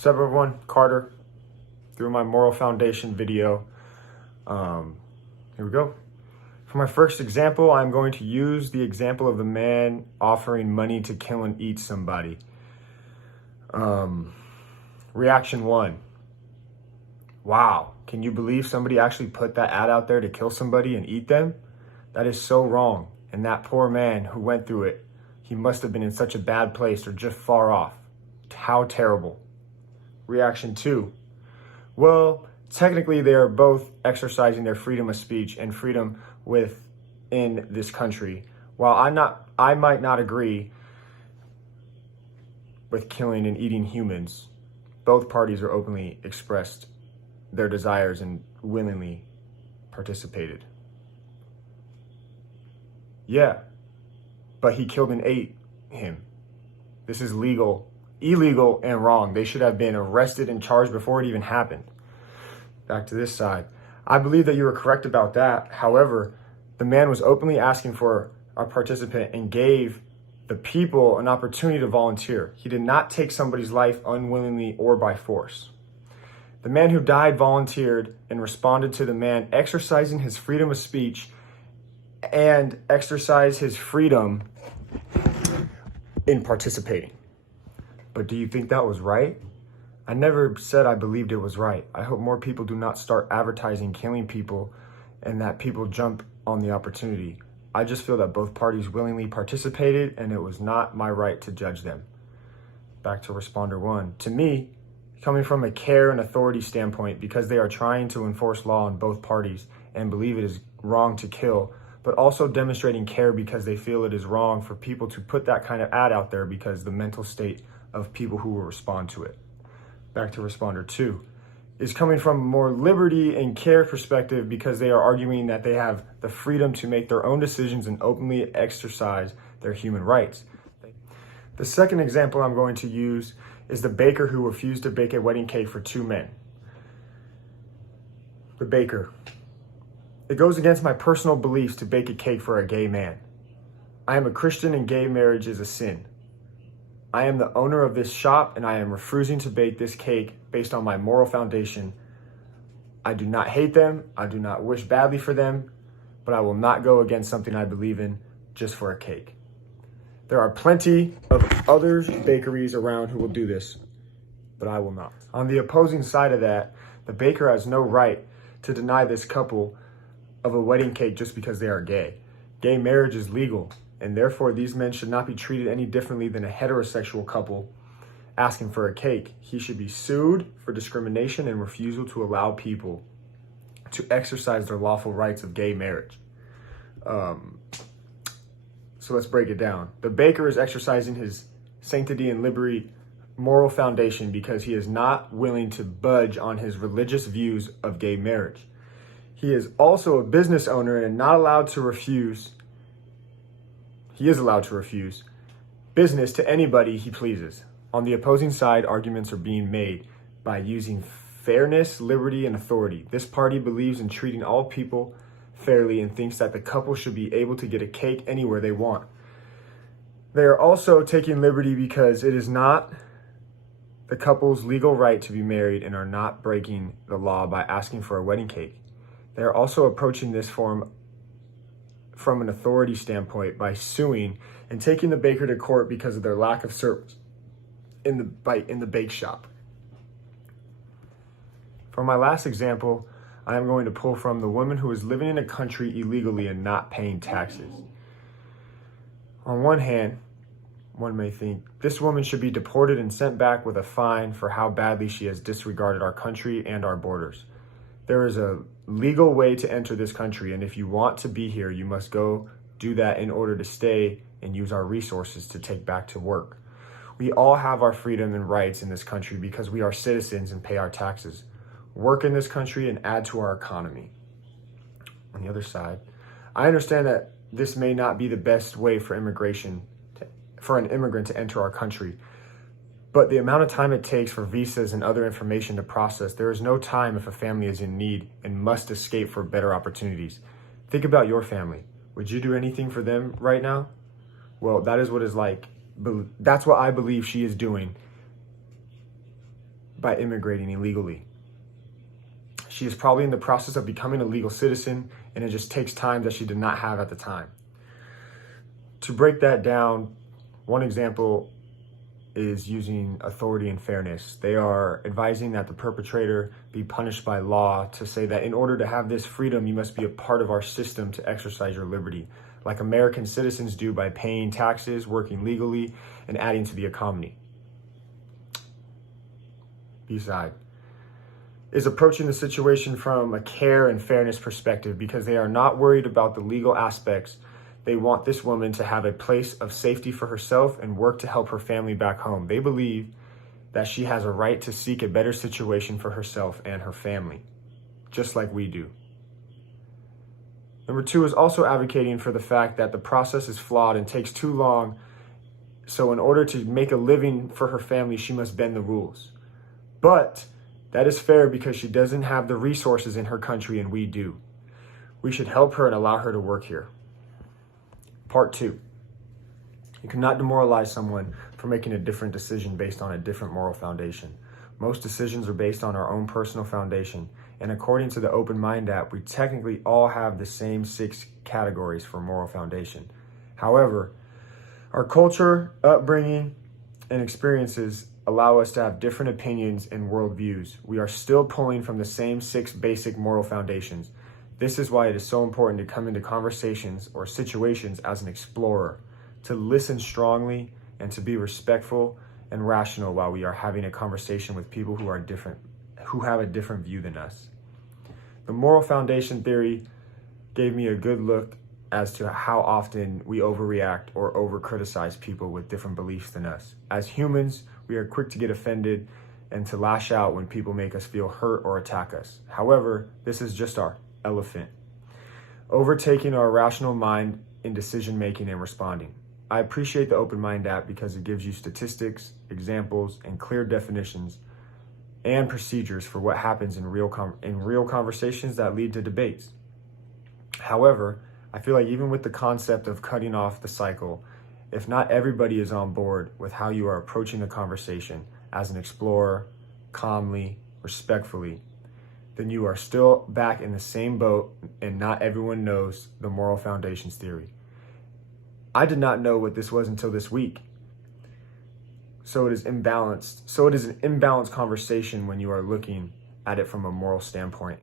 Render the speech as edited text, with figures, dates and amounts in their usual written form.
What's up, everyone? Carter, through my moral foundation video. Here we go. For my first example, I'm going to use the example of the man offering money to kill and eat somebody. Reaction 1. Wow, can you believe somebody actually put that ad out there to kill somebody and eat them? That is so wrong. And that poor man who went through it, he must have been in such a bad place or just far off. How terrible. Reaction 2. Well, technically they are both exercising their freedom of speech and freedom within this country. While I might not agree with killing and eating humans, both parties are openly expressed their desires and willingly participated. Yeah, but he killed and ate him. This is illegal, and wrong. They should have been arrested and charged before it even happened. Back to this side. I believe that you were correct about that. However, the man was openly asking for a participant and gave the people an opportunity to volunteer. He did not take somebody's life unwillingly or by force. The man who died volunteered and responded to the man exercising his freedom of speech and exercise his freedom in participating. But do you think that was right? I never said I believed it was right. I hope more people do not start advertising killing people and that people jump on the opportunity. I just feel that both parties willingly participated and it was not my right to judge them. Back to responder 1. To me, coming from a care and authority standpoint, because they are trying to enforce law on both parties and believe it is wrong to kill, but also demonstrating care because they feel it is wrong for people to put that kind of ad out there because the mental state of people who will respond to it. Back to responder 2 is coming from a more liberty and care perspective because they are arguing that they have the freedom to make their own decisions and openly exercise their human rights. The second example I'm going to use is the baker who refused to bake a wedding cake for 2 men. The baker. It goes against my personal beliefs to bake a cake for a gay man. I am a Christian and gay marriage is a sin. I am the owner of this shop and I am refusing to bake this cake based on my moral foundation. I do not hate them. I do not wish badly for them, but I will not go against something I believe in just for a cake. There are plenty of other bakeries around who will do this, but I will not. On the opposing side of that, the baker has no right to deny this couple of a wedding cake just because they are gay. Gay marriage is legal, and therefore these men should not be treated any differently than a heterosexual couple asking for a cake. He should be sued for discrimination and refusal to allow people to exercise their lawful rights of gay marriage. So let's break it down. The baker is exercising his sanctity and liberty moral foundation because he is not willing to budge on his religious views of gay marriage. He is also a business owner and not allowed to refuse. He is allowed to refuse business to anybody he pleases. On the opposing side, arguments are being made by using fairness, liberty, and authority. This party believes in treating all people fairly and thinks that the couple should be able to get a cake anywhere they want. They are also taking liberty because it is not the couple's legal right to be married and are not breaking the law by asking for a wedding cake. They are also approaching this from an authority standpoint by suing and taking the baker to court because of their lack of service in the bake shop. For my last example, I am going to pull from the woman who is living in a country illegally and not paying taxes. On one hand, one may think this woman should be deported and sent back with a fine for how badly she has disregarded our country and our borders. There is a legal way to enter this country, and if you want to be here, you must go do that in order to stay and use our resources to take back to work. We all have our freedom and rights in this country because we are citizens and pay our taxes, work in this country, and add to our economy. On the other side, I understand that this may not be the best way for an immigrant to enter our country, but the amount of time it takes for visas and other information to process, there is no time if a family is in need and must escape for better opportunities. Think about your family. Would you do anything for them right now? Well, that is what is like. That's what I believe she is doing by immigrating illegally. She is probably in the process of becoming a legal citizen, and it just takes time that she did not have at the time. To break that down, one example is using authority and fairness. They are advising that the perpetrator be punished by law, to say that in order to have this freedom, you must be a part of our system to exercise your liberty, like American citizens do by paying taxes, working legally, and adding to the economy. B-side is approaching the situation from a care and fairness perspective, because they are not worried about the legal aspects. They want this woman to have a place of safety for herself and work to help her family back home. They believe that she has a right to seek a better situation for herself and her family, just like we do. Number 2 is also advocating for the fact that the process is flawed and takes too long. So in order to make a living for her family, she must bend the rules. But that is fair because she doesn't have the resources in her country and we do. We should help her and allow her to work here. Part 2. You cannot demoralize someone for making a different decision based on a different moral foundation. Most decisions are based on our own personal foundation, and according to the Open Mind app, we technically all have the same 6 categories for moral foundation. However, our culture, upbringing, and experiences allow us to have different opinions and worldviews. We are still pulling from the same 6 basic moral foundations. This is why it is so important to come into conversations or situations as an explorer, to listen strongly and to be respectful and rational while we are having a conversation with people who are different, who have a different view than us. The moral foundation theory gave me a good look as to how often we overreact or over-criticize people with different beliefs than us. As humans, we are quick to get offended and to lash out when people make us feel hurt or attack us. However, this is just our elephant, overtaking our rational mind in decision-making and responding. I appreciate the Open Mind app because it gives you statistics, examples, and clear definitions and procedures for what happens in real conversations that lead to debates. However, I feel like even with the concept of cutting off the cycle, if not everybody is on board with how you are approaching the conversation as an explorer, calmly, respectfully, then you are still back in the same boat and not everyone knows the moral foundations theory. I did not know what this was until this week. So it is imbalanced. So it is an imbalanced conversation when you are looking at it from a moral standpoint.